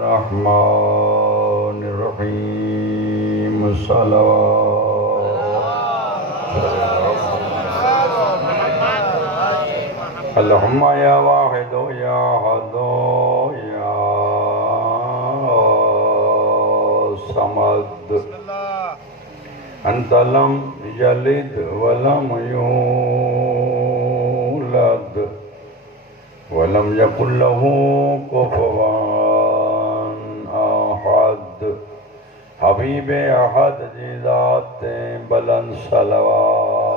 रहमानिर्रहीम अल्लाहुम्मा या वाहिदु या अहदु या समद अंत लम यलिद वलम यूलद वलम यकुल लहू कुफुवन अहद हबीब अहद जी ज़ात बुलंद सलवात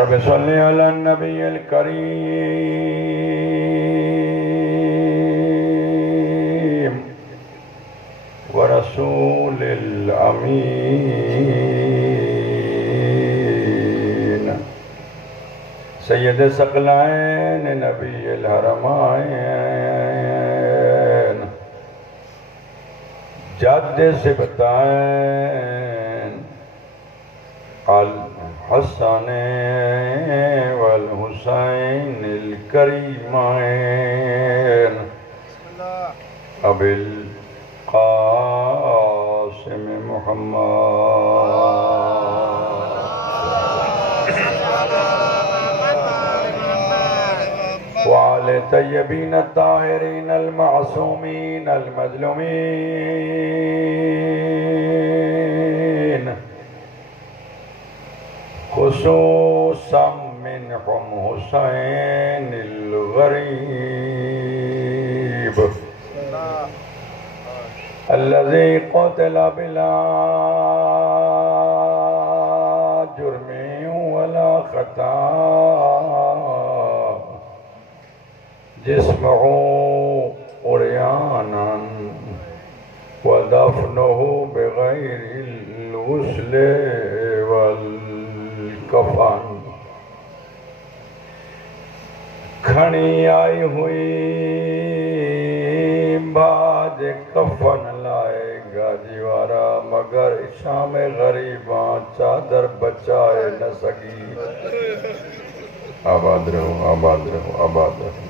रब्बि सल्लि अला नबिय्यिल करीम व रसूलिल अमीन सैयद सकलैन नबील हरमैन जद सिबतैन अल हसन वल हुसैन अल करीमैन अबिल कासिम मुहम्मद वाले तय्यबीन ताहिरीन अल मासूमीन अल मज़लूमीन खुसूसन मिनहुम हुसैन अल गरीब अल्लज़ी क़ुतिला बिला जुर्मिन वला ख़ता जिस्मुहु उरयानन व दफ़नुहु बिग़ैरिल ग़ुस्ल वल कफ़न खणी आई हुई बाज कफ़न लाए गाजी वारा मगर शाम ग़रीबां चादर बचाए न सकी। आबाद रहो आबाद रहो आबाद रहो।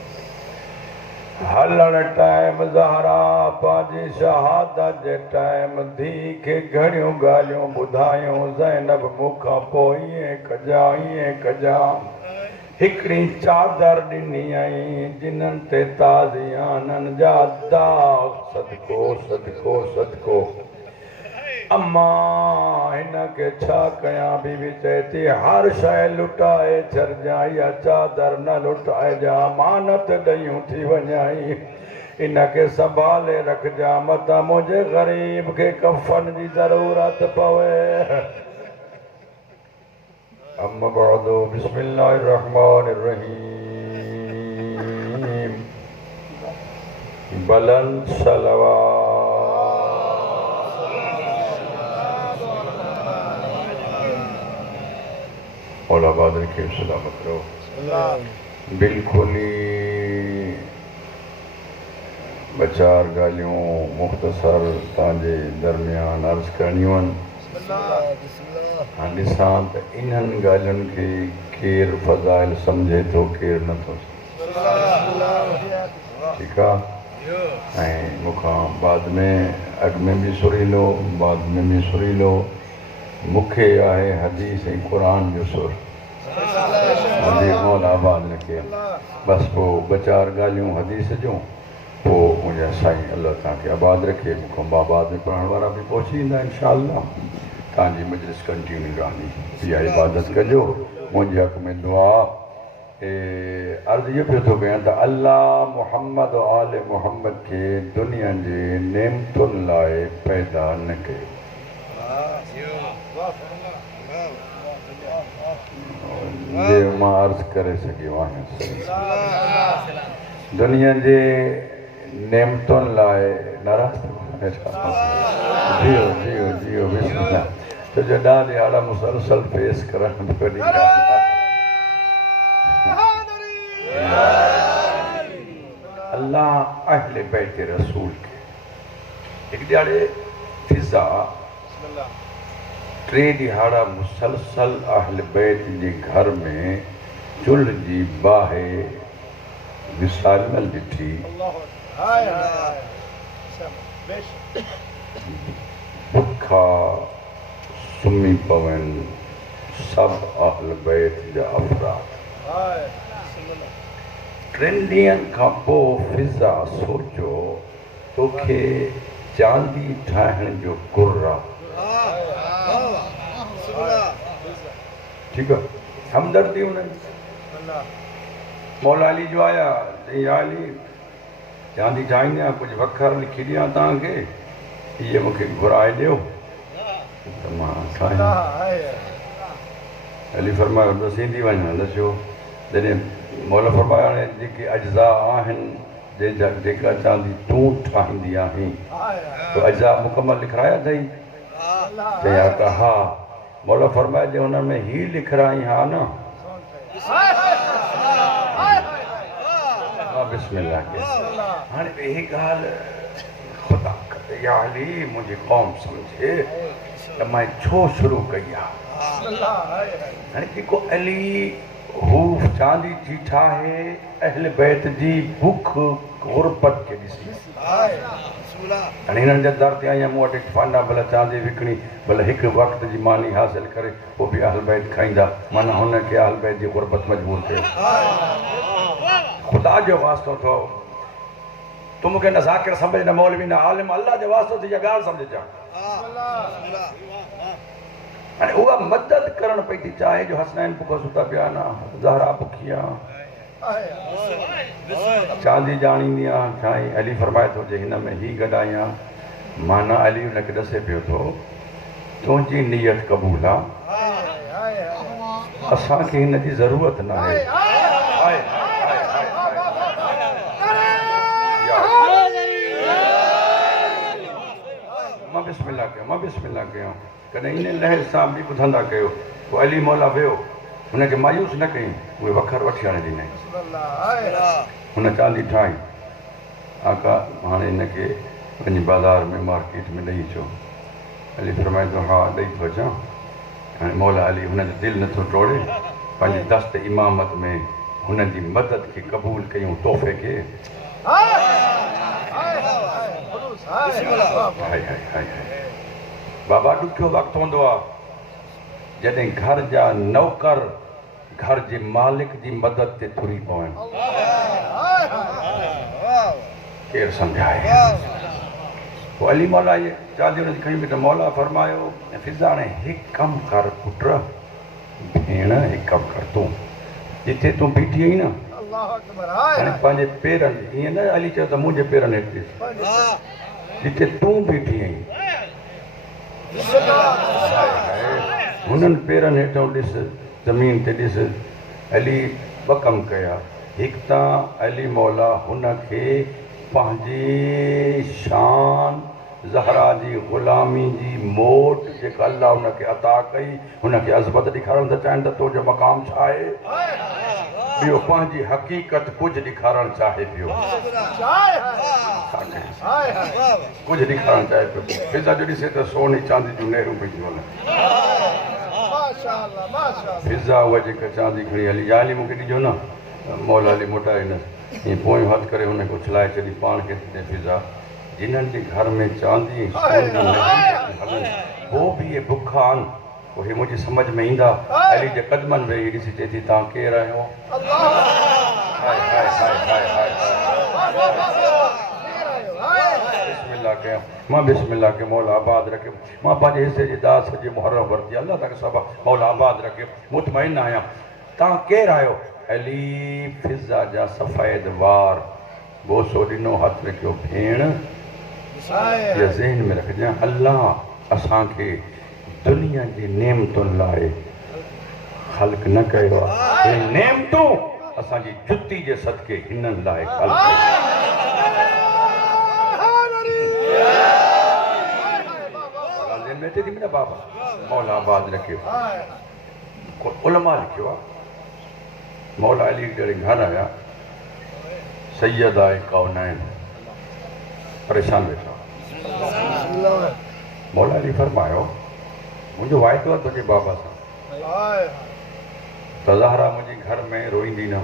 हलण टाइम ज़हरा पाजी शहादत जे टाइम धी खे घणियूं ॻाल्हियूं ॿुधायूं ज़ैनब मूंखां पोइ ईअं कजा हिकिड़ी चादर ॾिनी आई जिन्हनि ते ताज़ियाननि जा दाग़ सदको सदको सदको अम्मा हिन खे छा कयां बीवी चए थी हर शइ लुटाए छॾिजां इहा चादर न लुटाइजां अमानत ॾेयूं थी वञाई इन खे संभाले रखजां मतां मुंहिंजे ग़रीब खे कफ़न जी ज़रूरत पवे। अम्मा बअदु बिस्मिल्लाहिर रहमानिर रहीम बुलंद सलवात औलाबाद रखे सलामत रहो। बिल्कुल ही बचार ॻाल्हियूं मुख़्तसर तव्हांजे दरमियान अर्ज़ करणियूं आहिनि। हाणे ॾिसां त इन्हनि ॻाल्हियुनि खे केरु फ़ज़ाइल सम्झे थो केरु नथो। ठीकु आहे। ऐं मूंखां बाद में अॻु में बि सुरीलो बाद में बि सुरीलो मूंखे आहे हदीस ऐं क़ुरान जो सुर आबाद लिखे बसि पोइ ॿ चारि ॻाल्हियूं हदीस जूं पोइ मुंहिंजा साईं अलाह तव्हांखे आबाद रखे मूंखां बाबाद में पढ़ण वारा बि पहुची वेंदा इंशाअल्लाह। तव्हांजी मजलिस कंटिन्यू रहंदी इहा इबादत कजो। मुंहिंजे हक़ में दुआ अर्ज़ु इहो पियो थो कयां त अल्लाह मुहम्मद आले मुहम्मद खे दुनिया जे नेमतुनि लाइ पैदा न कयो। देव मां अर्ज़ करे सघियो आहियां दुनिया जे नेमतुनि लाइ नाराज़ जियो जियो जियो बिस्मिल्लाह छो जो ॾाढी हाड़ा मुसलसल पेश करण वॾी अल्लाह अहले बैत रसूल खे हिकु ॾियारे फिज़ा टे ॾिहाड़ा मुसलसल अहल बैत जे घर में चुल्ह जी बाहि विसाल न ॾिठी बुखा सुम्ही पवनि सभु अहल बैत जा अफ़राद। 3 ॾींहंनि खां पोइ फिज़ा सोचियो तोखे चांदी ठाहिण जो गुर आहे। ठीकु आहे, हमदर्दी हुननि मौला अली जो आया या अली चांदी ठाहींदा कुझु वखर लिखी ॾियां तव्हांखे, इहे मूंखे घुराए ॾियो त मां ठाहियां। अली फरमायो ॾसींदी वञ ॾसियो। जॾहिं मौला फरमायो हाणे जेके अज्ज़ा आहिनि जंहिंजा जेका चांदी तूं ठाहींदी आहीं त अज्ज़ा मुकमल लिखाया अथई? चया त हा। मौला फरमाए जे हुन में ही लिखाई हा न बिस्मिल्लाह के हाणे इहे ॻाल्हि ख़ुदा करे या अली मुंहिंजी क़ौम सम्झे त मां छो शुरू कई आहे। हाणे जेको अली हू चांदी जी ठाहे अहल बैत जी बुख गुरबत खे ॾिसी हाणे हिननि जा दर ते आया मूं वटि फांडा भला चांदी विकिणी भला हिकु वक़्त जी मानी हासिल करे पोइ बि अहल बैत खाईंदा माना हुनखे अहल बैत जी गुरबत मजबूर कयो। ख़ुदा जो वास्तो थो तूं मूंखे न ज़ाकिर सम्झ न मौलवी न आलिम अल्लाह जो वास्तो थी इहा ॻाल्हि सम्झ। हाणे उहा मदद करणु पई थी चाहे जो हसनैन बुख सुता पिया न ज़हरा बुखी आहे चांदी ॼाणींदी आहे साईं। अली फरमाए थो जे हिन में ही गॾायां माना अली हुनखे ॾसे पियो थो तुंहिंजी नियत क़बूल आहे असांखे हिन जी ज़रूरत न आहे। मां बिस्मिल्लाह कयो कॾहिं इन लहर सां बि ॿुधंदा कयो। पोइ अली मौला वियो हुनखे मायूस न कई उहे वखर वठी आणे ॾिनई हुन चांदी ठाही आका हाणे हिनखे वञी बाज़ार में मार्केट में ॾेई अचो। अली फरमाए थो हा ॾेई थो अचां। हाणे मौला अली हुनजो दिलि नथो टोड़े पंहिंजी दस्त इमामत में हुन जी मदद खे क़बूल कयूं तोहफ़े खे। बाबा ॾुखियो वक़्तु हूंदो आहे जॾहिं घर जा नौकर घर जे मालिक जी मदद ते थुरी पवनि। केरु सम्झाए। पोइ अली मौला इहे चांदी हुनजी खणी बि त मौला फरमायो फिज़ा हाणे हिकु कमु कर पुट भेण हिकु कमु कर तूं जिथे तूं बीठी आहीं न हाणे पंहिंजे पेरनि ईअं न अली चयो त मुंहिंजे पेरनि हेठि ॾिस जिथे तूं बीठी आहीं हुननि पेरनि हेठां ॾिस ज़मीन ते ॾिस। अली ॿ कम कया हिकु त अली मौला हुनखे पंहिंजी शान ज़हरा जी ग़ुलामी जी मोट जेका अल्लाह हुनखे अता कई हुनखे अज़मत ॾेखारणु था चाहिनि त तुंहिंजो मक़ाम छा आहे। ॿियो पंहिंजी हक़ीक़त कुझु ॾेखारणु चाहे पियो कुझु ॾेखारणु चाहे पियो। फिज़ा जो ॾिसे त सोने चांदी जूं नेहरूं पई वञनि। फिज़ा उहा जेका चांदी खणी हली या अली मूंखे ॾिजो न मौला अली मोटाए न ईअं पोइ हथु करे हुनखे उछलाए छॾी पाण खे ॾिने फिज़ा जिन्हनि जे घर में चांदी पोइ बि इहे बुखा आहिनि पोइ हे मुंहिंजी सम्झ में ईंदा। अली जे क़दमनि वेही ॾिसी चए थी तव्हां केरु आहियो। बिस्मिल्लाह कयो मां बिस्मिल्लाह कयो मौला आबाद रखियो मां पंहिंजे हिसे जी दास सॼी मुहर्रम वरिती अल्लाह तव्हांखे सभु मौला आबाद रखियो मुतमइन आहियां। तव्हां केरु आहियो। अली फिज़ा जा सफ़ेद वार बोसो ॾिनो हथु रखियो भेण इहा ज़हन में रखजांइ अल्लाह असांखे दुनिया जी नेमतुनि लाइ ख़ल्क़ न कयो आहे। हे नेमतूं असांजी जुती जे सदके हिननि लाइ ख़ल्क़ बाबा मौला आबाद रखियो। उलमा लिखियो आहे मौला अली जॾहिं घर आया सैयद आहे कौनैन परेशान वेठा मौला अली फरमायो मुंहिंजो वाइदो आहे तुंहिंजे बाबा सां त ज़हरा मुंहिंजे घर में रोईंदी न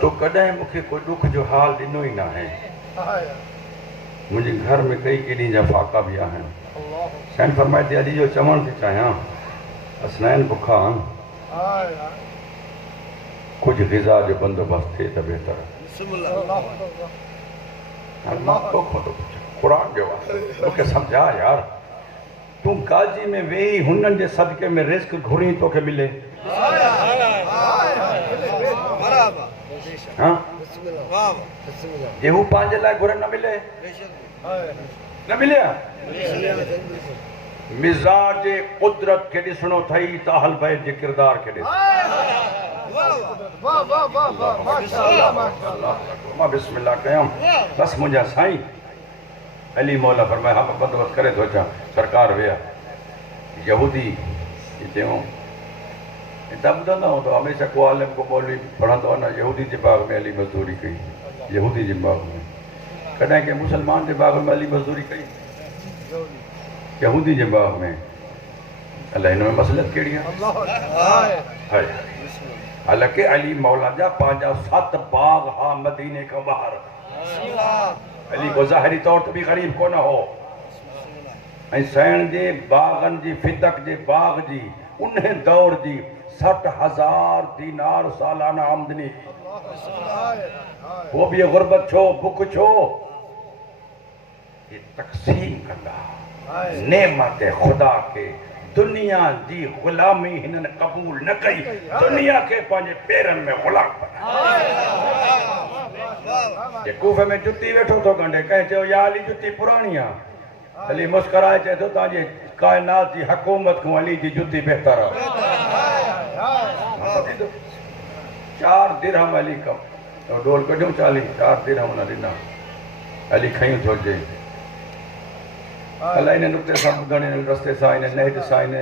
तो कॾहिं मूंखे कोई दुख जो हाल ॾिनो ई न आहे। मुंहिंजे घर में कई केॾी जा फाका बि आहिनि। साईं फरमाए थी अॼु जो चवणु थी चाहियां, असनैन बुखा कुझु ग़िज़ा जो बंदोबस्तु थिए त बहितर। मां तोखो थो पुछां, क़ुर जो आहे, मूंखे सम्झा यार। तूं काजी में वेही हुननि जे सदके में रिस्क घुरी तोखे मिले। हाँ जे हू पंहिंजे लाइ घुरे न मिले, न मिले। मिज़ाज कुदरत खे ॾिसणो अथई त अहल बैत जे किरदार खे ॾिस। मां बिस्मिल्लाह कयां बस। मुंहिंजा साईं अली मौला फरमाए हा मां बंदोबस्त करे थो अचां। सरकार विया यहूदी चयूं हितां ॿुधंदा हूं त हमेशह को आलिम को मौलवी पढ़ंदो आहे न, यहूदी जे बाग में अली मज़दूरी कई, यहूदी जे बाग में। कॾहिं कंहिं मुस्लमान जे बाग में अली मज़दूरी कई, यहूदी जे बाग में। अलाए हिन में मसलत कहिड़ी आहे? हालांकि अली मौला जा पंहिंजा 7 बाग हा मदीने खां ॿाहिरि। अली को ज़ाहिरी तौर ते बि ग़रीब कोन हो। ऐं सैण जे बागनि जी फिदक जे बाग जी उन दौर जी 60,000 दीनार सालाना आमदनी। वो भी गुरबत छो, बुख छो, ये तक़सीम कंदा नेमत खुदा के। दुनिया जी गुलामी हिननि क़बूल न कई, दुनिया खे पंहिंजे पेरनि में गुलाम बनाया। कूफे में जुती वेठो थो गंढे, कंहिं चयो या अली जुती पुराणी आहे। अली मुस्कुराए चए थो तव्हांजी काइनात जी हुकूमत खां अली जी जुती बहितर आहे। 4 दिरहम अली कम डोल कढियूं 40, 4 दिरहम न ॾिना। अली खयूं थो चई अलाए इन नुक़्ते सां ॿुधण, इन रस्ते सां, इन नहज सां, इन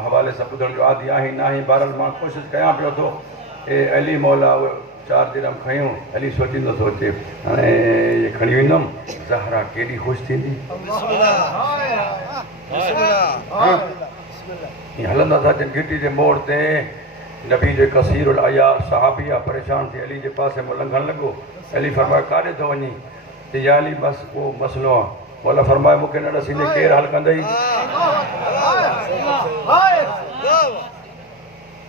हवाले सां ॿुधण जो आदि आहे न आहे। बहरहाल मां कोशिशि कयां पियो थो। अली मौला 4 दिरहम खयूं। अली सोचींदो थो अचे हाणे इहे खणी वेंदुमि, ज़हरा केॾी ख़ुशि थींदी। हलंदा था अचनि घिटी जे मोड़ ते। नबी जे कसीरुल अयार सहाबी आहे, परेशान थी अली जे पासे में लंघण लॻो। अली फरमाए काॾे थो वञी? त या अली बसि को मसइलो आहे। मौला फरमाए मूंखे न ॾसींदे केरु हल कंदई?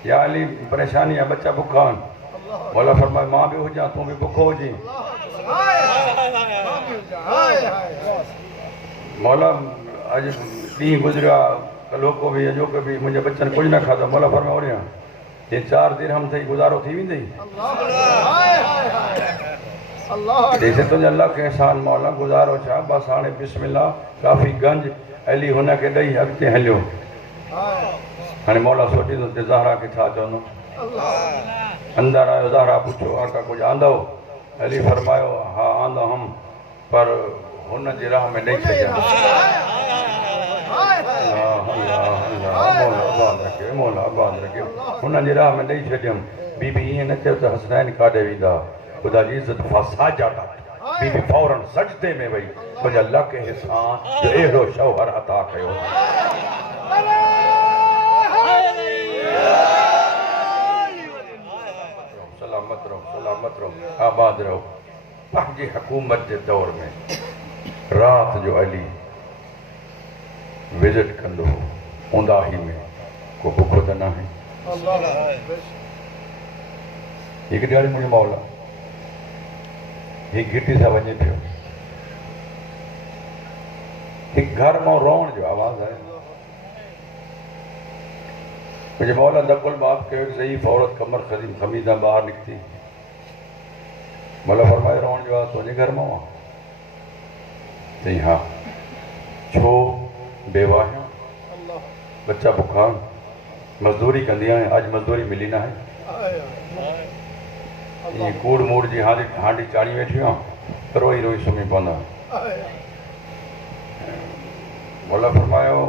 या अली परेशानी आहे, बच्चा बुखा आहिनि। मौला फरमाए मां बि हुजां, तूं बि बुखो हुजी। मौला अॼु ॾींहुं गुज़रियो आहे, कलोको बि अॼोको बि, मुंहिंजे बच्चनि कुझु न खाधो। मौला फरमाए ओरियां ये 4 दिरहम थई गुज़ारो थी वेंदई? जैसे तुंहिंजा लख एहसान मौला, गुज़ारो छा बसि हाणे बिस्मिल्लाह काफ़ी गंज। अली हुनखे ॾेई अॻिते हलियो। हाणे मौला सोचींदो त ज़हरा खे छा चवंदो। अंदर आयो, ज़हरा पुछो आका कुझु आंदो? अली फरमायो हा आंदो हम, पर हुन जी राह में ॾेई छॾिया। मौला आबाद रखे, हुन जी राह में ॾेई छॾियमि। बीबी ईअं न चयो त हसनैन काॾे वेंदा, ख़ुदा जी इज़त फासाजादा। बीबी फौरन सजदे में वई, मुंहिंजा लख एहसान जो अहिड़ो शौहर अता कयो। सलामत रहो, सलामत रहो, आबाद रहो। पंहिंजी हुकूमत जे दौर में रात जो अली विज़िट कंदो हो उंदाही में। को बुखो त न आहे। हिकु ॾियारी मुंहिंजो मौला हिकु घिटी सां वञे पियो। हिकु घर मां रोअण जो आवाज़ आहे। मुंहिंजे मौला दकुल बाप कयो, ज़ईफ़ औरत कमर खमीदा ॿाहिरि निकिती। मौला फरमाए रोअण जो आवाज़ तुंहिंजे घर मां आहे? चई हा। छो? बेवा आहियां, बच्चा बुखा, मज़दूरी कंदी आहियां, अॼु मज़दूरी मिली न आहे। ईअं कूड़ मूड़ जी हांडी चाढ़ी वेठियूं आहे, रोई रोई सुम्ही पवंदा। मौला फरमायो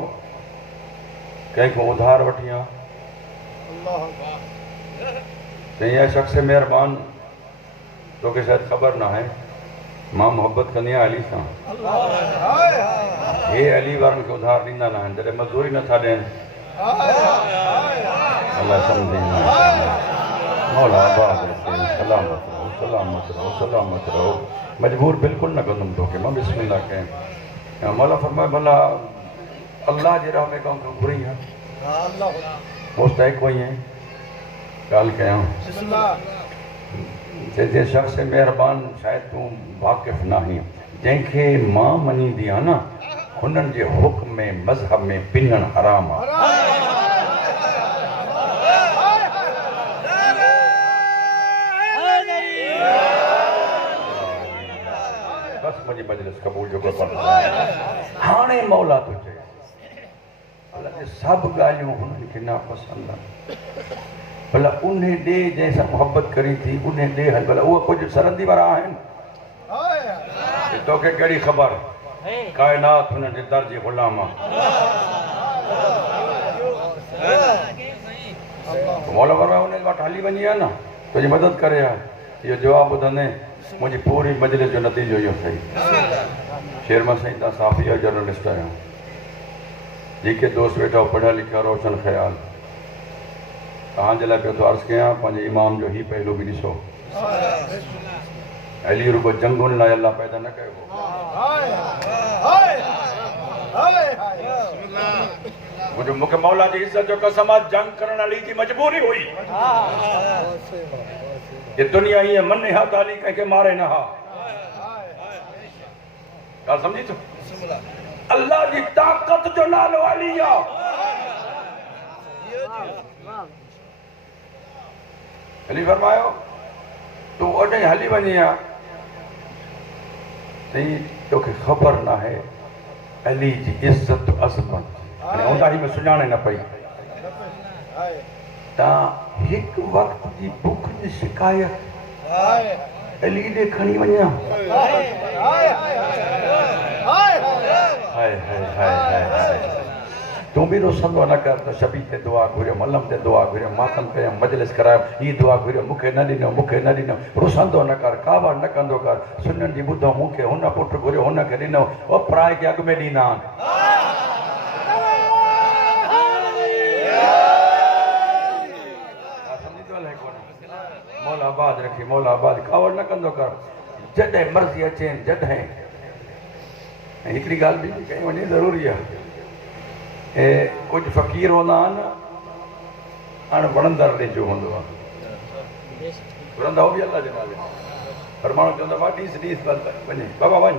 कंहिंखां उधार वठी आहे? चई शख़्स महिरबान, तोखे शायदि ख़बर न आहे, मां मोहबत कंदी आहियां अली सां। हे अली वारनि खे उधार ॾींदा न आहिनि, जॾहिं मज़दूरी नथा ॾियनि। अलाह सम्झी मौला आबाद रखे, सलामत रहो, सलामत रहो, सलामत रहो। मजबूर बिल्कुल न कंदुमि तोखे मां, बिस्मिल्लाह कहीं। मौला फरमाए भला अल्लाह जे राह में कम घुरी है मुस्तहिक कोई है गाल कयां जे शख्स मेहरबान शायद तू वाक़िफ़ न आहीं जंहिंखे मां मञींदी आहे न हुननि जे हुक्म में मज़हब में पिनण हराम आहे। बस मुंहिंजी मजलिस क़बूल जो को हाणे मौला तो चए भला सभु ॻाल्हियूं हुननि खे नापसंद आहिनि भला उन ॾे जंहिंसां मोहबत करी थी उन ॾे हल भला उहे कुझु सरंदी वारा आहिनि तोखे कहिड़ी ख़बर काइनात हुननि जे दर जे ग़ुलाम आहे। मौला फरमाए उन वटि हली वञी आहे न तुंहिंजी मदद करे आहे। इहो जवाबु ॿुधंदे मुंहिंजी पूरी मजलिस जो नतीजो इहो सही। शेरमा साईं तव्हां साफ़िया जर्नलिस्ट आहियो जेके दोस्त वेठा पढ़िया लिखिया रोशन ख़्याल तव्हांजे लाइ पियो थो अर्ज़ु कयां पंहिंजे इमाम जो ही पहलू बि ॾिसो अली रुगो जंगुनि लाइ अलाह पैदा न कयो मुंहिंजो मूंखे मौला जी इज़त जो कसम आहे जंग करण अली जी मजबूरी हुई ये दुनिया ईअं मने हा त अली कंहिंखे मारे न हा ॻाल्हि सम्झी थो अल्लाह जी ताक़त जो नालो अली आहे। अली फरमायो तूं ओॾे हली वञी आहे तोखे ख़बर न आहे अली जी इज़त अज़मत हाणे उंदाही में सुञाणे न पई तव्हां हिकु वक़्त जी बुख जी शिकायत अली ॾे खणी वञा तूं बि रुसंदो न कर त शबी ते दुआ घुरियो मलम ते दुआ घुरियो मातम कयमि मजलिस करायो हीअ दुआ घुरियो मूंखे न ॾिनो रुसंदो न कर कावा न कंदो कर सुननि जी ॿुधो मूंखे हुन पुटु घुरियो हुनखे ॾिनो उहो पराए खे अॻु में ॾींदा आहिनि। मौला आबाद रखी मौला आबाद कावड़ न कंदो कर जॾहिं मर्ज़ी अचे जॾहिं ऐं हिकिड़ी ॻाल्हि बि कई वञे ज़रूरी आहे कुझु फ़क़ीर हूंदा आहिनि हाणे वणंदड़ ॾिजो हूंदो आहे वणंदा उहो बि अलाह जे नाले पर माण्हू चवंदो आहे ॾीस वञे बाबा वञ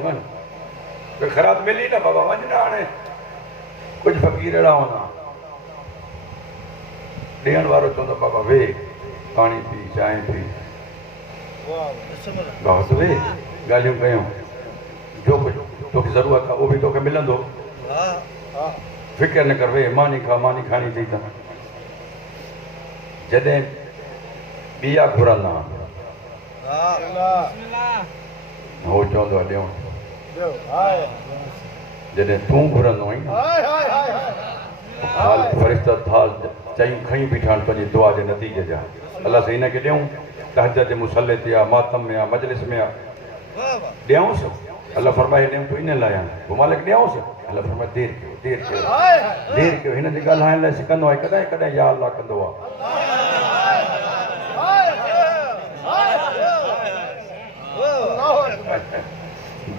कोई ख़राब मिली न बाबा वञ न हाणे कुझु फ़क़ीर अहिड़ा हूंदा ॾियण वारो चवंदो बाबा वेह पाणी पी चांहि पी बहुत वे ॻाल्हियूं कयूं जो कुझु तोखे ज़रूरत आहे उहो बि तोखे मिलंदो फिक्र न कर वे मानी खाणी थी त जॾहिं ॿिया घुरंदा हो चवंदो आहे ॾियूं जॾहिं तूं घुरंदो आहीं फ़रिश्ता थाल चई खई बीठा आहिनि पंहिंजी दुआ जे नतीजे जा अलाह साईं हिनखे ॾियूं तहज्जुद जे मुसले ते आहे मातम में आहे मजलिस में आहे ॾियूंसि अलाह फरमाए ॾियूं तूं इन लाइ आहे पोइ मालिक ॾियूंसि अलाह फरमाए देरि कयो हिन जे ॻाल्हाइण लाइ सिखंदो आहे कॾहिं कॾहिं या अलाह कंदो आहे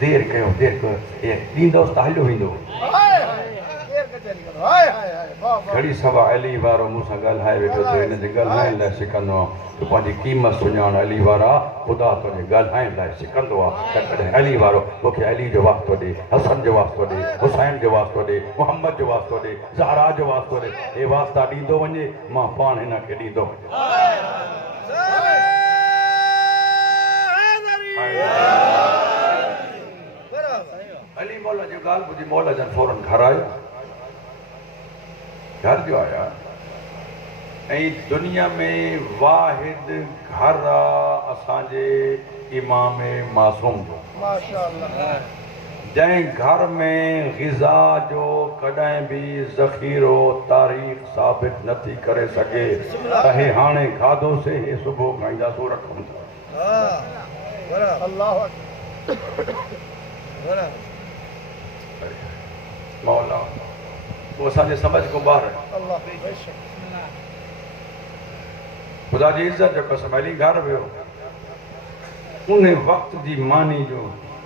देरि कयो ॾींदोसि त हलियो वेंदो घड़ी सवा अली वारो मूंसां ॻाल्हाए वेठो त हिन जे ॻाल्हाइण लाइ सिखंदो आहे तूं पंहिंजी क़ीमत सुञाण अली वारा ख़ुदा तुंहिंजे ॻाल्हाइण लाइ सिखंदो आहे त कॾहिं अली वारो मूंखे अली जो वास्तो ॾे हसन जो वास्तो ॾे हुसैन जो वास्तो ॾे मोहम्मद जो वास्तो ॾे ज़हरा जो वास्तो ॾे हे वास्ता ॾींदो वञे मां पाण हिनखे ॾींदो अली मौला जी ॻाल्हि ॿुधी मौला जन फौरन घर आया घर जो आया ऐं दुनिया में वाहिद घर आहे असांजे इमाम मासूम जो जंहिं घर में ग़िज़ा जो कॾहिं बि ज़ख़ीरो तारीख़ साबित नथी करे सघे त हे हाणे खाधोसीं हे सुबुह खाईंदासीं रखूं था मौला वो असांजे समझ को ॿाहिरि खुदा जी इज्जत जो कसम अली घर वियो उन वक्त जी मानी जो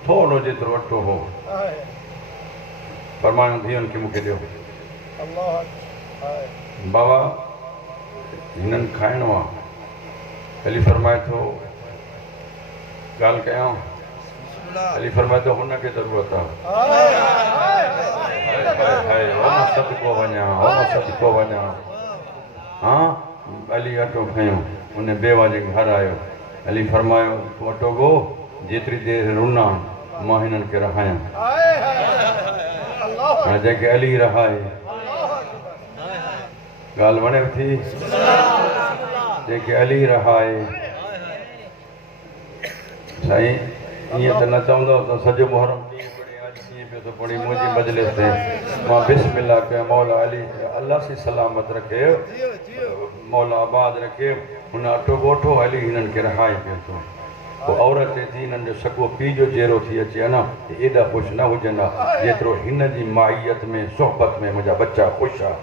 थोड़ो जेतिरो अटो हो फरमायो धीअनि खे मूंखे ॾियो बाबा हिननि खाइणो आहे अली फरमाए थो ॻाल्हि कयां अली फरमाए थो हुनखे ज़रूरत आहे सदको वञा हाँ अली अटो खयो उन बेवा जे घर आयो अली फरमायो तूं अटो ॻो जेतिरी देरि रुना मां हिननि खे रहायां हाणे जेके अली रहाए ॻाल्हि वणे थी जेके अली रहाए साईं ईअं त न चवंदो त सॼो मुहर्रम तो बड़ी मुझे मजलिस थे मां बिस्मिल्लाह के मौला अली अल्लाह से सलामत रखे मौला आबाद रखे हुन अटो ॻोठो अली हिननि खे रहाए पियो थो पोइ औरत थी हिननि जो सॻो पीउ जो चेहरो थी अचे अञा एॾा ख़ुशि न हुजनि जेतिरो हिन जी माइयत में सोहबत में मुंहिंजा बच्चा ख़ुशि आहे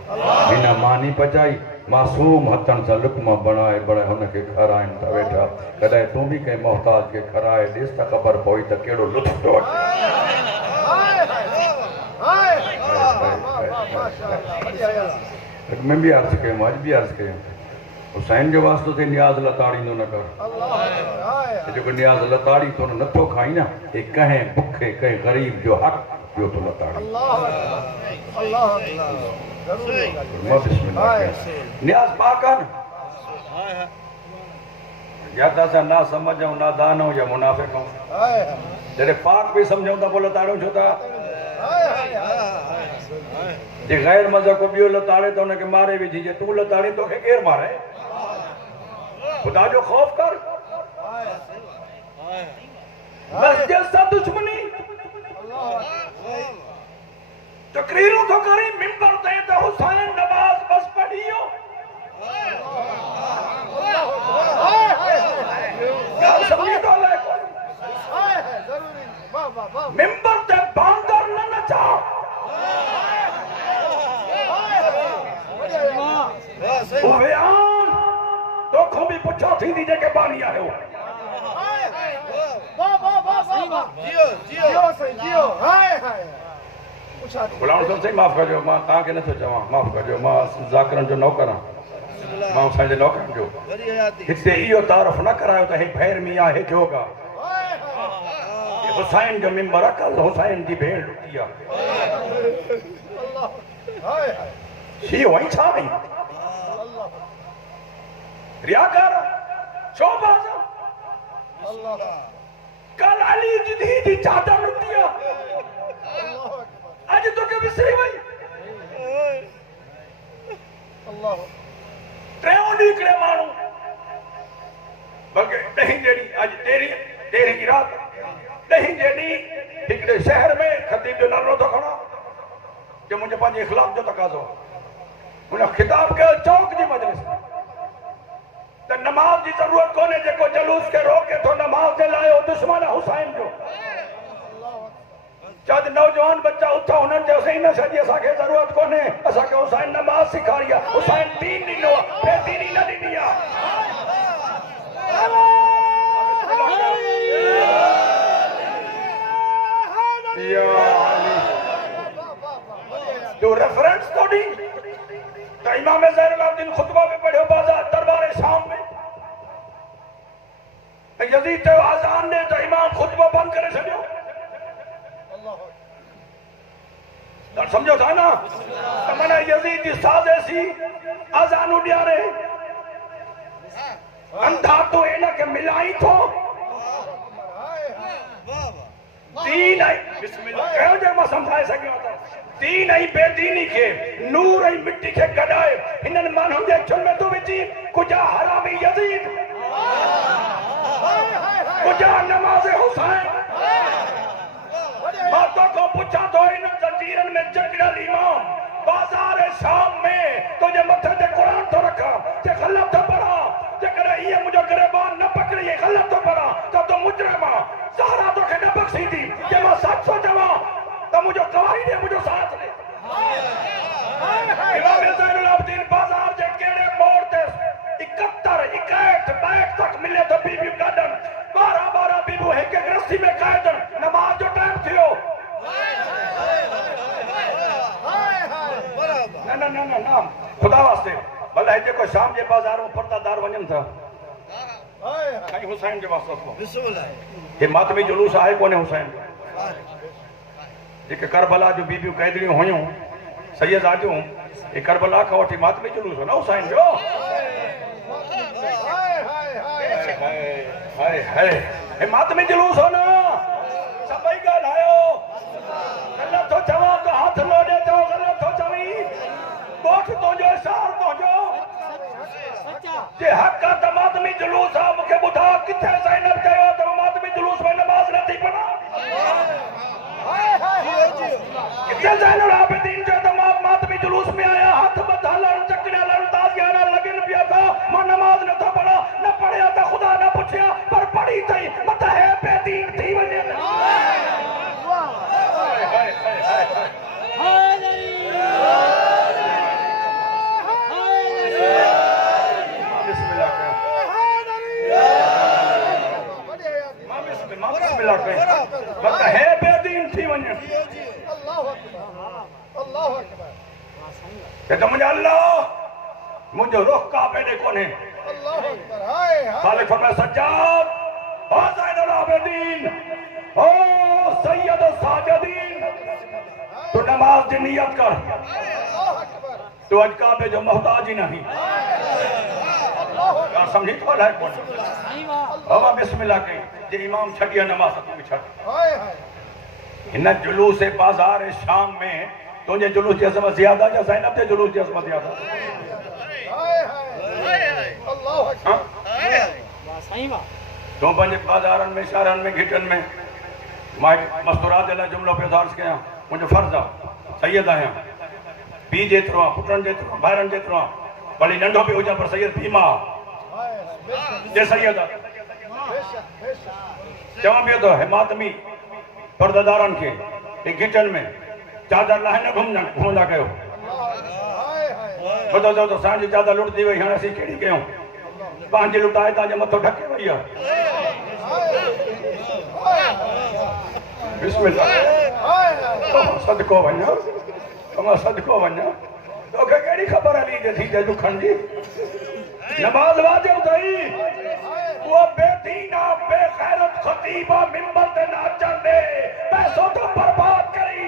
हिन मानी पचाई मासूम हथनि सां लुकमा बणाए बणाए हुनखे खाराइनि था वेठा कॾहिं तूं बि कंहिं मोहताज खे खाराए ॾिस त ख़बर पई त कहिड़ो लुत्फ़ थो अचे मैं भी अर्ज़ कयूं अॼु बि अर्ज़ कयूं हुसैन जो वास्तो थिए नियाज़ लताड़ींदो न कर जेको नियाज़ लताड़ी थो नथो खाई न हे कंहिं बुखे कंहिं ग़रीब जो हक़ ॿियो थो लताड़ी नियाज़ पाक आहे न या त असां ना सम्झूं ना दान हूं या मुनाफ़िक़ हूं जॾहिं पाक बि सम्झूं त पोइ लताड़ियूं छो था जे गैर मज़हब को ॿियो लताड़े त हुनखे मारे विझी जे तूं लताड़ी तोखे केरु मारे खुदा जो ख़ौफ़ कर मस्जिद सां दुश्मनी तकरीरूं थो करी मिंबर ते त हुसैन नमाज़ बस पढ़ियो मिंबर ते बांदर न नचा उवियान तोखों भी पुछा थी दी जेके बानी आयो गुलाम साहब सही माफ़ कजो मां तव्हांखे नथो चवां माफ़ कजो मां ज़ाकिरनि जो नौकर आहियां मां असांजे नौकरनि जो हिते इहो तारफ़ न करायो त हे भैरमी आहे जोगा हुसैन जो मिंबर अकल हुसैन जी भेण लुटी आहे शी वही छा वई रियाकार शोबाज कल अली जी धी जी चादर लुटी आहे आज तो के विसरी वई ट्रेओ निकले माण्हू बल्कि ॾहीं जहिड़ी आज तेरहीं की रात ॾहीं जहिड़ी हिकिड़े शहर में ख़तीब जो नालो थो खणा जो मुंहिंजे पंहिंजे इख़्लाक़ जो तक़ाज़ो हुन ख़िताब कयो चौक जी मजलिस त नमाज जी ज़रूरत कोन्हे जेको जलूस खे रोके थो नमाज जे लाइ दुश्मन हुसैन जो जद नौजवान बच्चा उथा हुननि चयो सही न सॼी असांखे ज़रूरत कोन्हे असांखे हुसैन नमाज सेखारी आहे हुसैन दीन ॾिनो आहे बेदीनी न ॾिनी आहे तू रेफरेंस तो दी तो इमाम ज़ैनुल आबिदीन खुतबा में पढ़ियो बाज़ार दरबार शाम में यज़ीद ते आज़ान ने तो इमाम खुतबा बंद करे छॾियो समझो था ना मैंने यज़ीद की साज़िश आज़ान उॾियारे अंधा तो इनके मिलाई थो दीन आई बिस्मिल्लाह कहो जे मां समझाए सकियो था दीन आई बेदीनी के नूर आई मिट्टी के गडाए इनन मानहुनि जे अखियुनि में तो विझी कुजा हरामी यज़ीद कुजा नमाज़ हुसैन मां तो को पूछा तो इन जंजीरन में जकड़ल इमाम बाजार शाम में तुझे मथे ते कुरान तो रखा ते गलत तो पढ़ा ते करे ये मुझे गिरबान न पकड़ी ये गलत तो पढ़ा तो मुजरिम सहारा तो के न बख्शी थी जे मां सच सो चवा तो मुझे गवाही दे मुझे साथ ले इमाम ज़ैनुल आबिदीन बाजार जे केड़े मोड़ ते 71 बीबियूं काढनि 12 बीबियूं हिक रस्सी में कायदनि नमाज जो टाइम थियो न खुदा वास्ते भला हिते को शाम जे बाज़ार में पर्दादार वञनि था साईं हुसैन जे वास्ते हे मातमी जुलूस आहे कोन्हे हुसैन जेके करबला जो बीबियूं कैदियूं हुयूं सैयद आजूं ये करबला का वठी मातमी जुलूस हो ना हुसैन जो हाय हाय हे मातमी जुलूस हो ना सभई ॻाल्हायो गलत थो चवां तो हाथ लोॾे थो गलत थो चवीं ॻोठ तुंहिंजो इशार तुंहिंजो जे हक़ आहे त मातमी जुलूस आहे मूंखे ॿुधा किथे ज़ैनब चयो त मातमी जुलूस में नमाज़ नथी पढ़ा किथे ज़ैनुल आबिदीन जो त मातमी जुलूस में आया हाथ ॿधा लड़ चकड़िया लड़ ताज़ियारा लॻनि पिया था मां नमाज़ नथो पढ़ा न पढ़िया त ख़ुदा न पुछिया पर पढ़ी अथई मथां हे बेदीन थी वञे मथां हे बेदीन थी वञे ये तो मुझे अल्लाह मुझे रुख काबे ने कोने खालिक फरमाया सज्जाद ओ ज़ैनुल आबिदीन ओ सैयद साजिदीन तू नमाज की नियत कर तू अज काबे जो मोहताज ही नहीं यार समझी तो है कौन बाबा बिस्मिल्लाह कहीं जे इमाम छड़िया नमाज तू भी छड़ इन जुलूस बाजार शाम में तुझे जुलूस की अजमत ज्यादा या ज़ैनब के जुलूस की अजमत ज्यादा तू पंहिंजे बाज़ारनि में शहरनि में घिटनि में मां मस्तूरात जे लाइ जुमिलो पियो अर्ज़ कयां मुंहिंजो फर्ज़ आहे सैयद आहियां पीउ जेतिरो आहे पुटनि जेतिरो आहे भाइरनि जेतिरो आहे भली नंढो बि हुजां पर सैयद भीमा जे सैयद आहे चवां पियो थो हिमातमी पर्दादारनि खे हे घिटनि में चादर लाहे न घुमंदा कयो ॿुधो अथव त असांजी चादर लुटजी वई हाणे असीं कहिड़ी कयूं पंहिंजी लुटाए तव्हांजे मथो ढके वई आहे बिस्मिल्लाह सदको वञा तव्हां सदको वञा तोखे कहिड़ी ख़बर हली जे थी दुखनि जी नमाज़ वाजिब अथई वो बेदीना बेगैरत खतीबा मिंबर ते नाचन दे पैसों तो बर्बाद करी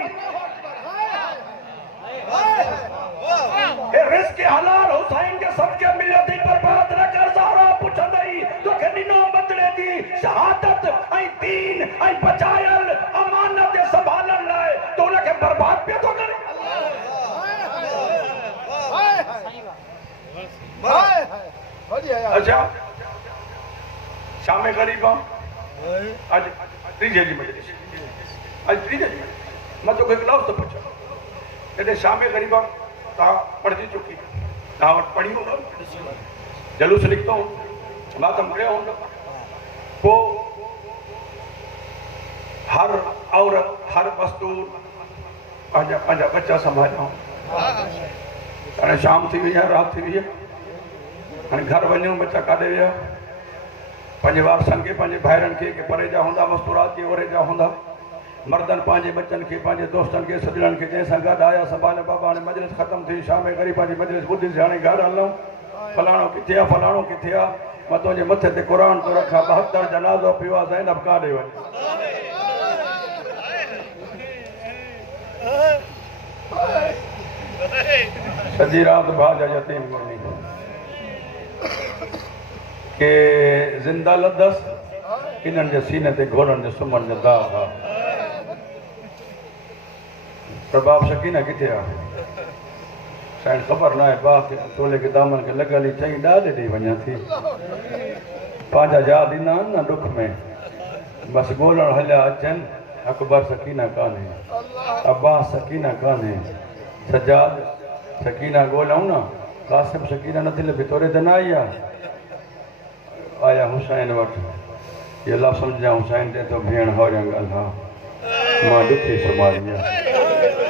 ये रिस्क हलाल हुसैन के सबके मिले थी बर्बाद न कर ज़ारा पुछंदई तोखे ॾिनो बदिले दी शहादत ऐं दीन ऐं बचायल अमानत संभालण लाइ तो उनखे बर्बाद पियो थो करे अच्छा शाम ग़रीबा आज टीजे जी मजलिस आज टीजे जी मैं तो एक लफ्ज़ पूछा कहते शाम ग़रीबा ता पढ़ती चुकी ता पढ़ी हो जलूस लिखता हूँ मातम गया हूँ वो हर औरत हर मजदूर पंहिंजा बच्चा संभालिया हाणे शाम थी वई आहे राति थी वई आहे हाणे घर वञूं बच्चा काॾे विया पंहिंजे वारसनि खे पंहिंजे भाइरनि खे के परे जा हूंदा मस्तूरात के ओरे जा हूंदा मर्दनि पंहिंजे बच्चनि खे पंहिंजे दोस्तनि खे सजणनि खे जंहिंसां गॾु आया संभाले बाबा हाणे मजलिस ख़तमु थी शाम ग़रीबा जी मजलिस ॿुधीसीं हाणे घर हलूं फलाणो किथे आहे फलाणो किथे आहे मां तुंहिंजे मथे ते क़ुर थो रखां 72 जनाज़ो पियो आहे ज़ैनब काॾे वञे सॼी राति भाउ जा यतीम मरणी के ज़िंदा लदसि इन्हनि जे सीने ते घोड़नि जे सुम्हण जो दाग़ आहे पर बाप शकीना किथे आहे साईं ख़बर न आहे बाप तोले के दामन खे लॻल ई चई ॾाॾे ॾेई वञा थी पंहिंजा यादि ईंदा आहिनि न डुख में बसि ॻोल्हण हलिया अचनि अकबर सकीना कान्हे अब्बास सकीना कान्हे सजाद सकीना ॻोल्हूं न कासिम सकीना नथी लभे तोरे त न आई आहे आया हुसैन वटि ये लफ़्ज़ सम्झां हुसैन ते तो भेण हौरियां ॻाल्हि मां ॾुखी सुम्हारी आहे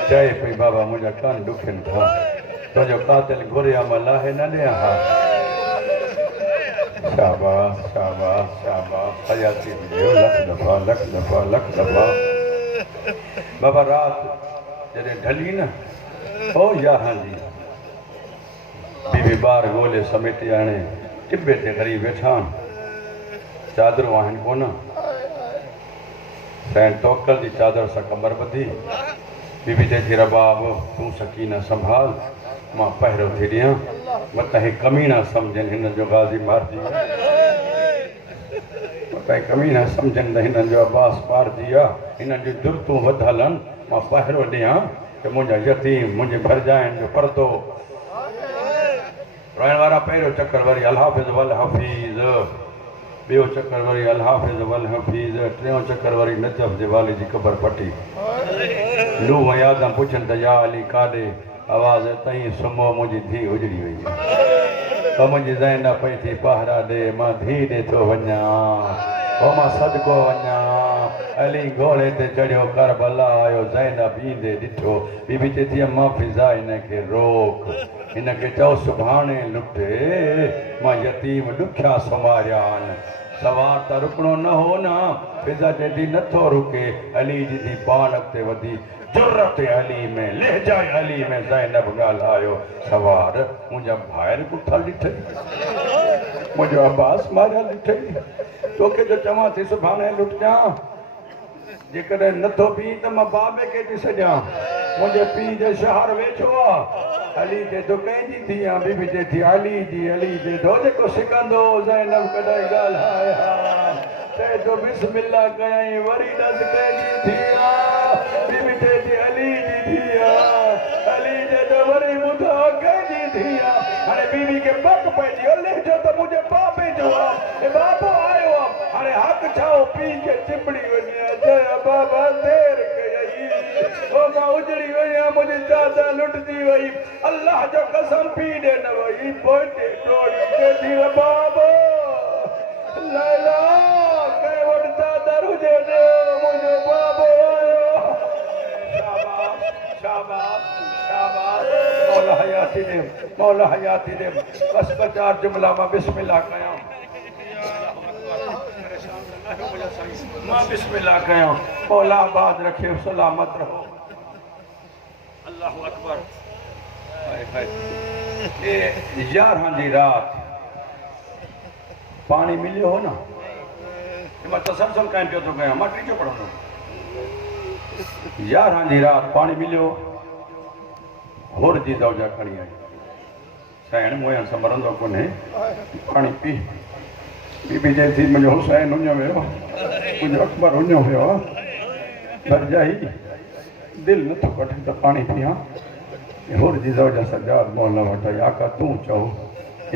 चए पई बाबा मुंहिंजा कान ॾुखनि था तुंहिंजो कातिल घुरिया मां लाहे न ॾियां हा शाबाश शाबाश शाबाश हयाती हुजेव लख दफ़ा बाबा रात जॾहिं ढली न ओ यारां जी बीबी ॿार ॻोल्हे समेटे आणे टिबे ते ग़रीब वेठा चादरूं आहिनि कोन सैन टोकल जी चादर सां कमर ॿधी बीबी चए थी रबाब तूं सकीना संभाल मां पहिरियों थी ॾियां मतां हे कमीना सम्झनि हिन जो गाज़ी मारिजी मतां कमीना सम्झनि त हिननि जो अब्बास मारिजी आहे हिननि जूं दुरतूं वधियल आहिनि मां पहिरियों ॾियां त मुंहिंजा यतीम मुंहिंजे भरजाइनि जो परदो रोइण वारा पहिरियों चकर वरी अल हाफ़िज़ वल हफ़ीज़ ॿियो चकर वरी अल हाफ़िज़ वल हफ़ीज़ टियों चकर वरी नजफ़ जे वाले जी क़बर पटी लूह यादां पुछनि त या अली काॾे आवाज़ तई सुम्हो मुंहिंजी धीउ उजड़ी वई आहे मुंहिंजी ज़ैन पई थी पहरा ॾे मां धीउ ॾे थो वञा मां सदको वञा अली घोड़े ते चढ़ियो करबला आयो ज़ैनब ईंदे ॾिठो बीबी चए थी अम्मा फिज़ा हिनखे रोक हिनखे चओ सुभाणे लुटे मां यतीम ॾुखिया संभारिया आहिनि सवार त रुकणो न हो न फिज़ा चए थी नथो रुके अली जी थी पान अॻिते वधी जुर्रत अली में लहजा अली में ज़ैनब ॻाल्हायो सवार मुंहिंजा भाइर कुठल ॾिठई मुंहिंजो अब्बास मारियल ॾिठई तोखे जो चवां थी सुभाणे लुटजां जेकॾहिं नथो पी त मां बाबे खे थी सॼां मुंहिंजे पीउ जो शहर वेठो आहे अली जे तो कंहिंजी थी आहे बीबी चए थी अली जे तो जेको सिकंदो ज़ैनब कॾहिं ॻाल्हाया चए थो बिस्मिल्लाह कयईं वरी ॾस कंहिंजी थी आहे बीबी चए थी अली जी थी आहे अली जे तो वरी ॿुधो कंहिंजी थी आहे हाणे बीबी खे पक पइजी लहिजो त मुंहिंजे बाबे जो आहे बाबो आयो आहे हाणे हक़ छा पीउ खे चिंबड़ी वञे चयो बाबा देर कयई मां उजड़ी वई आहियां मुंहिंजी चादर लुटजी वई अल्लाह जो कसम पी ॾे न वई पोइ डोड़ी थी बाबो लैला कंहिं वटि चादर हुजे मुंहिंजो बाबो आयो शाबाश शाबाश शाबाश मौला हयाती दे बस चार जुमला मां बिस्मिल्लाह कयां मां बिस्मिल्लाह कयां मौला आबाद रखे सलामत रहो अल्लाहु अकबर ये 11 जी रात पानी मिलियो हो न मां तसलसल कायम पियो थो कयां मां टीचो पढ़ंदो 11 जी रात पानी मिलियो होर जी दौजा खणी आई साइण मुंहिंजा संभरंदो कोन्हे पाणी पी बीबी चए थी मुंहिंजो हुसैन उञो वियो मुंहिंजो अकबर उञो वियो भरजाई दिलि नथो कटे त पाणी पियां होर जी दौजा सजाद मौला वटि आई आका तूं चओ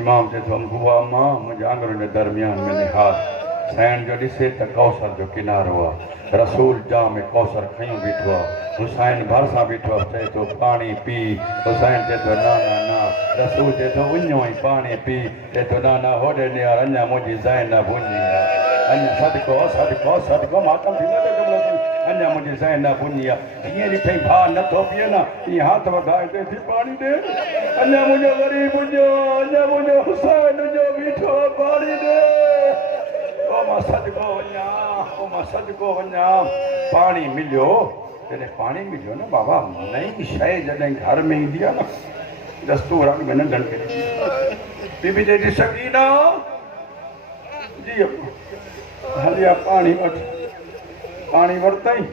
इमाम चए थो बुआ मां मुंहिंजे आंगुरनि जे दरमियान में निहार साइण जो ॾिसे त कौसर जो किनारो आहे रसूल जाम कौसर खयूं बीठो आहे हुसैन भरिसां बीठो आहे चए थो पाणी पी हुसैन चए थो न रसूल चए थो उञो ई पाणी पी चए थो न होॾे निहार अञा मुंहिंजी ज़ैनब भुञी आहे अञा सदको मातम थींदो अञा मुंहिंजी ज़ैनब भुञी आहे कीअं ॾिठई भाउ नथो पीए न ईअं हथ वधाए चए थी पाणी ॾे अञा मुंहिंजो ग़रीब हुजो अञा मुंहिंजो हुसैन जो बीठो पाणी ॾे मां सदको वञा पाणी मिलियो जॾहिं पाणी मिलियो न बाबा नई शइ जॾहिं घर में ईंदी आहे न दस्तूर में नंढनि खे बीबी चए थी सकीना जी हलिया पाणी वठ पाणी वरितई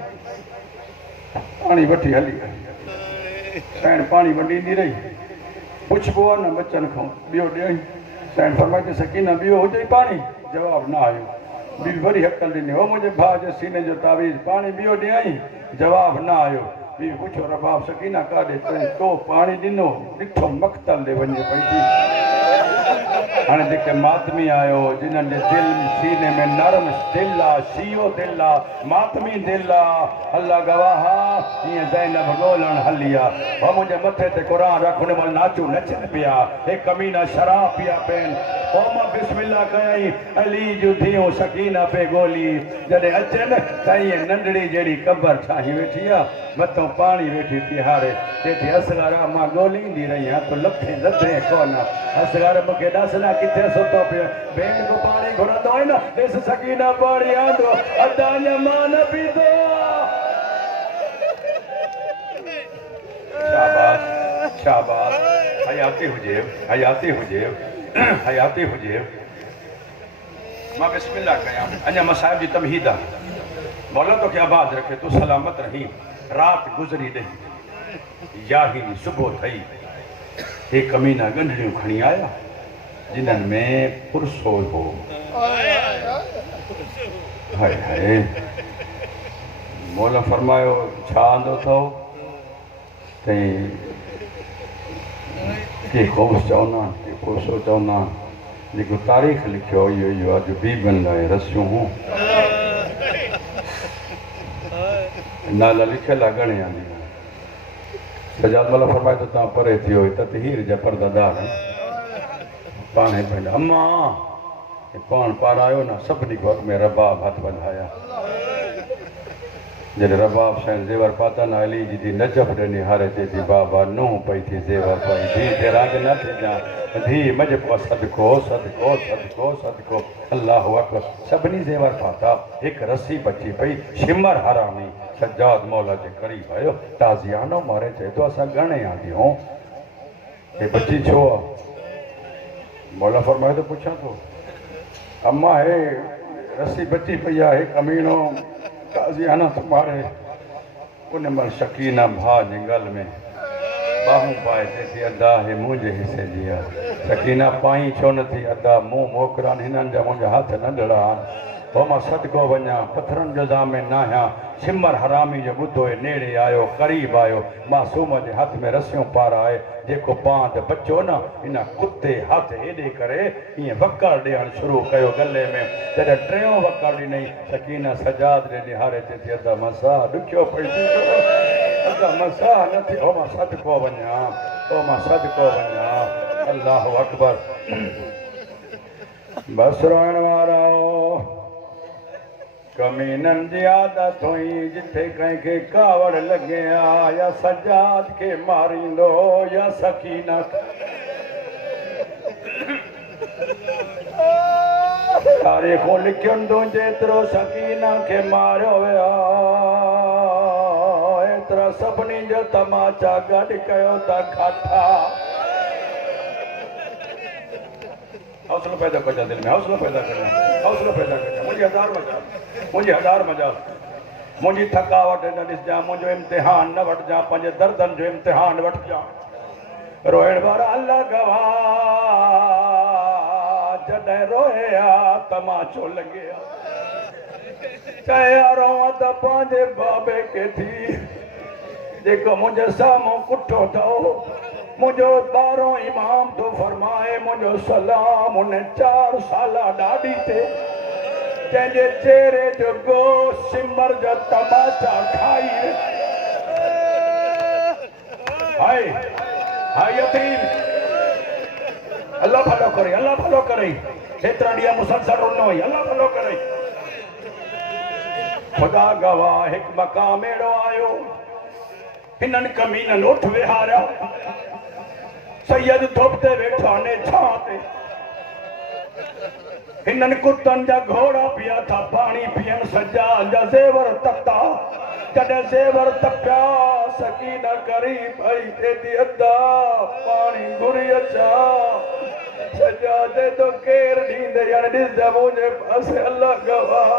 पाणी वठी हली साइण पाणी वॾींदी रही पुछबो आहे न बचनि खां ॿियो ॾियई साइण फरमाए थी सकीना ॿियो हुजे पाणी जवाब न आयो बीबी वरी हकल ॾिनी हो मुंहिंजे भाउ जे सीने जो तावीज़ पाणी ॿियो ॾियई जवाब न आयो बीबी पुछो रबाब सकीना काॾे तो पाणी ॾिनो ॾिठो मक़तल ॾे वञे पई थी हाणे जेके मातमी आयो जिन्हनि जे दिलि सीने में नरम दिलि आहे शीयो दिलि आहे मातमी दिलि आहे अल्लाह गवाह आहे हीअं ज़ैनब ॻोल्हण हली आहे मुंहिंजे मथे ते क़ुर रख हुन महिल नाचूं नचनि पिया हे कमीना शराब पिया पियनि ओ मां बिस्मिल्लाह कयाई अली जो थियूं सकीना पे गोली जॾहिं अचनि त ईअं नंढड़ी जहिड़ी कबर ठाही वेठी आहे मथां पाणी वेठी थी हारे चएथी असगारा मां ॻोल्हींदी रही आहियां तूं लथे लथे कोन असगार मूंखे ॾस न किथे सुतो पियो भेण को पाणी घुरंदो आहे न ॾिस सकीना पाणी आंदो अदा अञा मां न पीतो शाबाश शाबाश हयाती हुजे हयाती हुजे हयाती हुजे मां बिस्मिल्लाह कयां अञा मसाइब जी तमहीद आहे मौला तोखे आबाद रखे तूं सलामत रही रात गुज़री ॾे याही सुबुह थई हे कमीना गंढड़ियूं खणी आया जिन्हनि में पुरसो हो हाय हाय मौला फरमायो छा आंदो अथव तई के ख़ौफ़ चवंदा आहिनि के पुरसो चवंदा आहिनि जेको तारीख़ लिखियो इहो इहो आहे जो बीबनि लाइ रसियूं हूं नाला लिखियल आहे घणे आंदियूं सजाद मला फरमाए तो तव्हां परे थियो ततहीर जा परदादार पाणे पंहिंजा अम्मा पाण पार आयो न सभिनी को अॻ में रबाब हथ वधाया जॾहिं रबाब साईं ज़ेवर पाता न अली जी धी नजफ़ ॾिनी हारे चए थी बाबा नूंहं पई थी ज़ेवर पई धी ते राग न थींदा धी मजको सदको सदको सदको सदको अल्लाह अकबर सभिनी ज़ेवर पाता हिकु रस्सी बची पई शिमर हरामी सजाद मौला जे करीब आयो ताज़ियानो मारे चए थो असां घणे आंदियूं हे बची छो आहे मौला फरमाए थो पुछां थो अम्मा हे रस्सी बची पई आहे हिकु अमीनो ताज़ियानो थो मारे उन महिल शकीना भाउ जे गल में बाहूं पाए चए थी अदा हे मुंहिंजे हिसे जी आहे शकीना पाई छो न थी अदा मूं मोकिरान हिननि जा मुंहिंजा हथ नंढड़ा आहिनि पोइ मां सदको वञा पथरनि जो जामे नाहियां सिमर हरामी जो ॿुधो नेड़े आयो क़रीब आयो मासूम जे हथ में रसियूं पाराए जेको पांध बचो न इन कुते हथ हेॾे करे ईअं वकर ॾियणु शुरू कयो गले में जॾहिं टियों वकर ॾिनई शकीना सजाद ॾे निहारे चए थी अदा मसा ॾुखियो पई अदा मसा न थी ओ मां सदको वञा ओ मां सदको वञा अल्लाह अकबर बस रोइण वारा कमीननि जी आदत हुई जिथे कंहिंखे कावड़ लॻे हा या सजाद खे मारींदो या सकीना तारीख़ूं लिखियुनि तूं जेतिरो सकीना खे मारियो वियो एतिरा सभिनी जो तमाचा गॾु कयो था खाधा हौसलो पैदा कर दिल में हौसलो पैदा करना हौसलो पैदा करना मुझे हज़ार मजा मुझी थकावट न ॾिसजां मुंहिंजो इम्तिहान न वठिजां पंहिंजे दर्दनि जो इम्तिहान वठिजां रोइण वारा अल्लाह गवाह जॾहिं रोए आ तमाचो लॻे आ चए रोआ त पंहिंजे बाबे खे थी जेको मुंहिंजे साम्हूं कुठो अथव मुंहिंजो ॿारो इमाम थो फरमाए मुंहिंजो सलाम उन 4 साल ॾाढी ते जंहिंजे चेहरे जो गोश्त सिमर जा तमाचा खाई हाय हाय यतीम अल्लाह भलो करे एतिरा ॾींहं मुसलसल रोनो हुई अल्लाह भलो करे ख़ुदा गवाह हिकु मक़ाम अहिड़ो आयो हिननि कमीननि उठ विहारिया सैयद धुप ते वेठा ने छां ते हिननि कुतनि जा घोड़ा पिया था पाणी पीअण सजाद जा ज़ेवर तता जॾहिं ज़ेवर तपिया सकीना करीब आई चएथी अदा पाणी घुरी अचा सजाद तो केर ॾींदे यार ॾिसजां मुंहिंजे पासे अल्लाह गवाह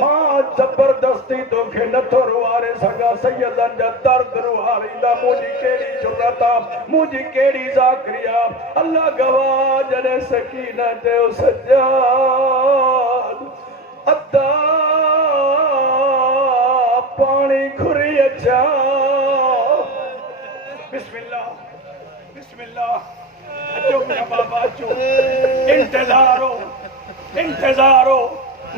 मां ज़बरदस्ती तोखे नथो रुआरे सघां सैयदनि जा दर्द रुआरींदा मुंहिंजी कहिड़ी जुरत आहे मुंहिंजी कहिड़ी ज़ाकरी आहे अल्लाह गवाह जॾहिं सकीना चयो सजाद अदा पाणी घुरी अचा बिस्मिल्लाह बिस्मिल्लाह अचो मेरा बाबा अचो इंतज़ारो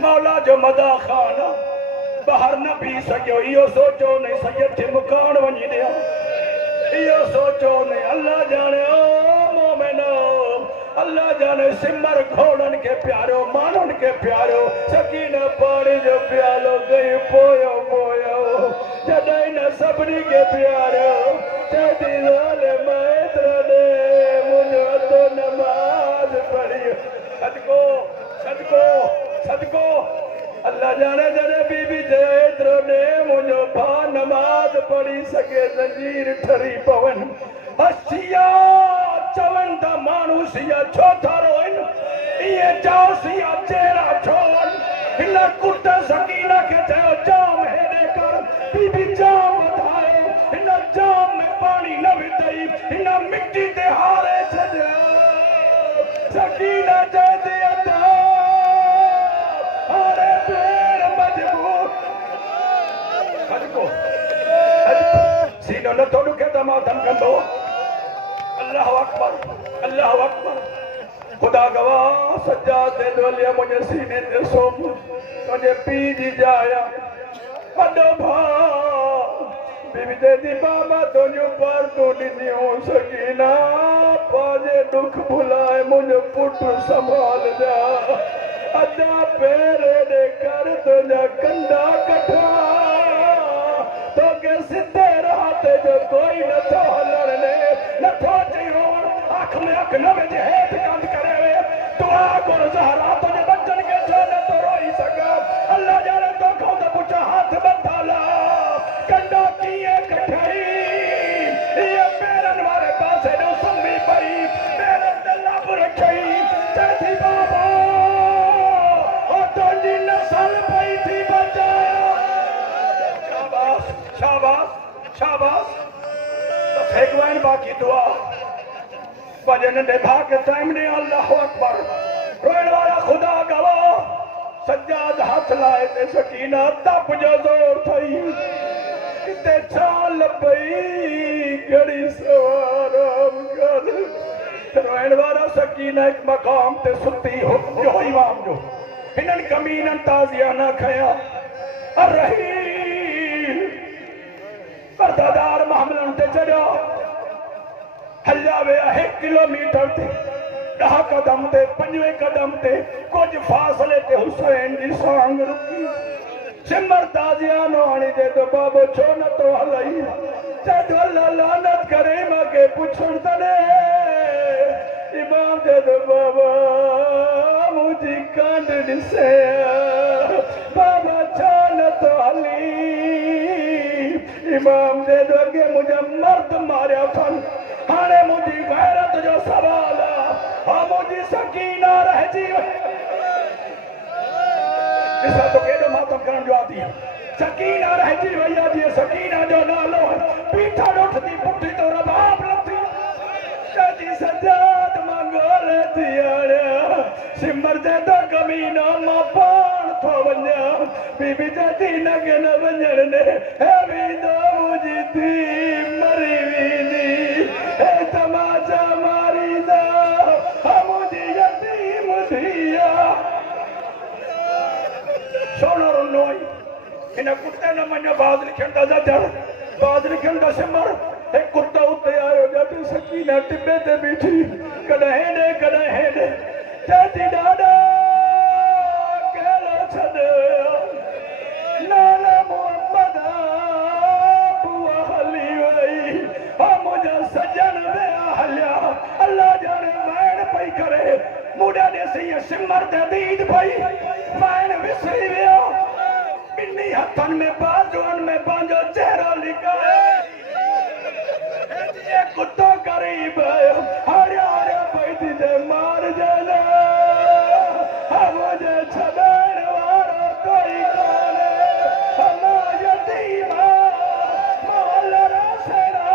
मौला जो मदा खाना बाहर न पी सकियो इहो सोचो नहीं सैयद खे मुकान वञी ॾियां इहो सोचो नहीं अल्लाह जाने ओ मोमिनो अल्लाह जाने सिमर घोड़न के प्यारो मानन के प्यारो सकीना पानी जो प्यालो गई पोयो पोयो जॾहिं न सभिनी के प्यारो चेती ज़ाले माइत्र ने मुझो तो नमाज पढ़ी सदको सदको सदको अल्लाह जाने जॾहिं बीबी चेतिरो ने मुझो भा नमाज पढ़ी सके जंजीर ठरी पवन हसिया चवन ता मानू सिया छो थारो इन ये जाओ सिया चेहरा छोड़ हिन कुट सकीना के चयो जाम हेडे कर बीबी जाम वधाए हिन जाम में पानी न विधई हिन मिट्टी ते हारे छॾियो सकीना चेती अदा हारे पेर मजबूर सीनो न तो दुखे त मां धम कंदो अल्लाह अकबर अल्लाह अकबर खुदा गवाह सज्जाद दे दोलिया मुझे सीने ते सोम तुझे पी जी जाया वॾो भाउ बीबी दे दी बाबा तुझो पर तू ॾिनियो सकीना पाजे दुख भुलाए मुझे पुट संभाल जा अदा पेरे दे कर तुझा कंधा कठा तो के सिद्धे राते जो कोई न तो हलण ने न तो चयो आँख में आँख न वेझे हेठ कंद करे वे दुआ कर ज़हरा तुझे बच्चन के छो न तो रोई सका अल्लाह जाने तो खो तो पुछा हाथ बंधा ला कंडो किए कठाई ये पेरन वाले पासे नो संभी पई मेरे दिल पर रखई चेती बाबा ओ तुझी नस्ल पई थी बचा शाबाश शाबाश शाबाश फेगवाइन बाकी दुआ भजन दे भाग टाइम ने अल्लाह अकबर रोइण वाला खुदा गवाह सज्जाद हाथ लाए ते सकीना तप जो जोर थई किते चाल पई घड़ी सवार कर रोइण वाला सकीना एक मकाम ते सुती हो जो इमाम जो हिनन कमीनन ताजिया ना खया और रही पर्दादार मामलन ते चढ़ियो हलिया विया 1 किलोमीटर ते 10 कदम ते 5 कदम ते कुछ फासले ते हुसैन जी सांग रुकी सिमर ताजिया नो आणी दे तो बाबो छो न तो हलई चढ़ अल्लाह लानत करे माके पुछण तने इमाम दे तो बाबा मुझी कांड दिसे बाबा छो न तो हली इमाम दे दो के मुझे मर्द मारिया थन हाणे मुझी गैरत जो सवाल हाँ मुझी सकीना रह जी ॾिसां तो केॾो मातम करण जो आदी सकीना रह जी वई आहे सकीना जो नालो पीठा उठती पुठी तो रबाब लथी जी सजाद मंगोल थी आड़िया सिमर दे तो कमीना मां पाण थो वञा बीबी जदी नगे न वञण ने हे वींदो मुझी थी मरी वेंदी हे तमाचा मारींदा मुझी यतीम थिया सोनो रुनोई हिन कुत्ते न मञो बाज़ लिखण दा जजर बाज़ लिखण दा सिमर एक कुत्ता उते आयो जॾहिं सकीना टिबे ते बीठी कॾहिं हेॾे कॾहिं हेॾे चेती ॾाॾा कहिड़ो छॾियो नाला मोहम्मद बुआ हली वई हा मुंहिंजा सजन विया हलिया अल्लाह जाने वैण पई करे मूंॾा ॾिसी सिमर ते दीद पई वैण विसरी वियो ॿिन्ही हथनि में बाजुअनि में पंहिंजो चहिरो लिकाए कुत्तो करीब हारे हारे पैदी दे मार जाना मुझे छड़ण वाला कोई कोने हला यतीमा मोहल रासेरा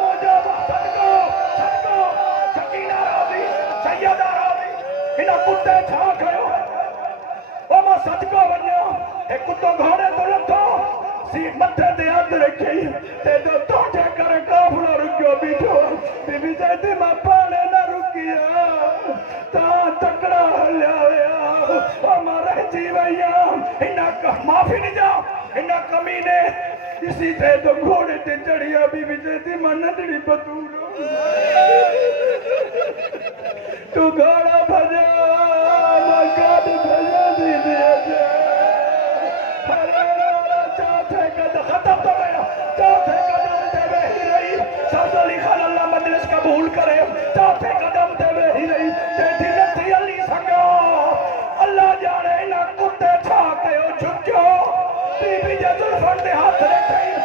मुझे सदको सदको सकीना राजी सैयदा राजी इन कुत्ते छा कयो ओ मां सदको वञो ए कुत्तो घोड़े तो लथो सी मथे ते हथ रखी ते जो तोटे करे काफलो रुकियो बीठो बीबी चेती मां पाणे न रुकिया ता तकड़ा हलिया विया ओ मां रहिजी वई हिन माफ़ी ॾिजां हिन कमीने इसी तरह तो घोड़े ते चढ़िया बीबी कहती मैं नंदड़ी बतूर तू घोड़ा भजा मकान भजा दीदी चौथे कदम खत्म तो गया चौथे कदम देवे ही रही साधु अली खान अल्लाह मजलिस कबूल करे चौथे कदम देवे ही रही तेरी नथी अली संगा अल्लाह जाने ना कुत्ते छा के ओ झुक्यो बीबी जे जुल्फन दे हाथ रखे